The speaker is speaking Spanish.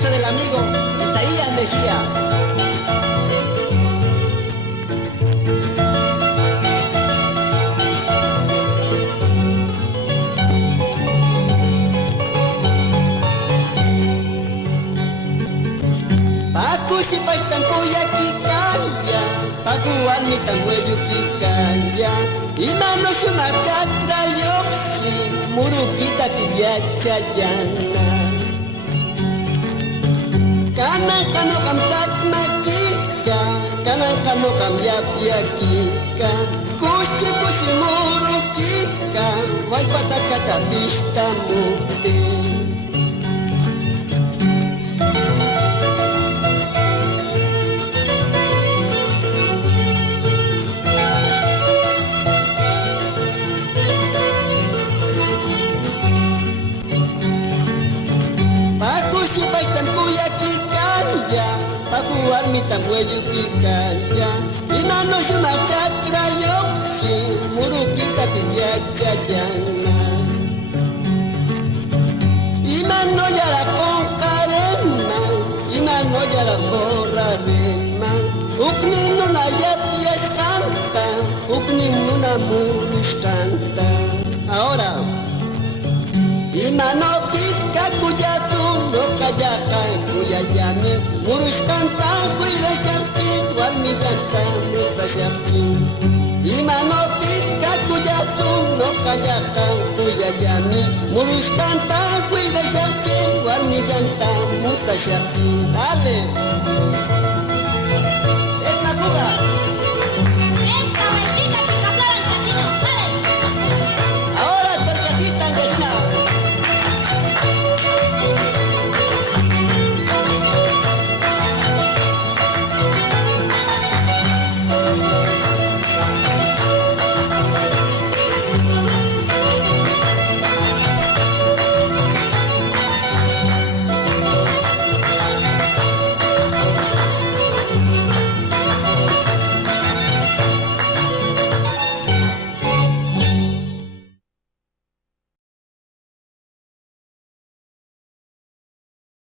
casa del amigo Isaías Mejía. Pakusi paistan kuya kikanya, pakuan mitan weyu kikanya. Imano shuna chakra yoksi, muru kita chayana. Kanan kano kam tak makika, kanan kano kam yapia kika. Kusi kusi muru kika, wai patakata pista mute. Si paistan kuya kikanya, pakuan mitan weyu kikanya. Inano shuna chakra yoksi, muru kita chayana. Inano yara konkarena, inano yara borarena. Ukni nuna yapias canta, ukni nuna murus canta. Ahora, imano pizca kuyatu no kayaka kuyayami murus kanta kuira syarci warmi janta muta syarci. Imano pizca kuyatu no kayaka kuyayami murus kanta kuira syarci warmi janta muta syarci. Dale.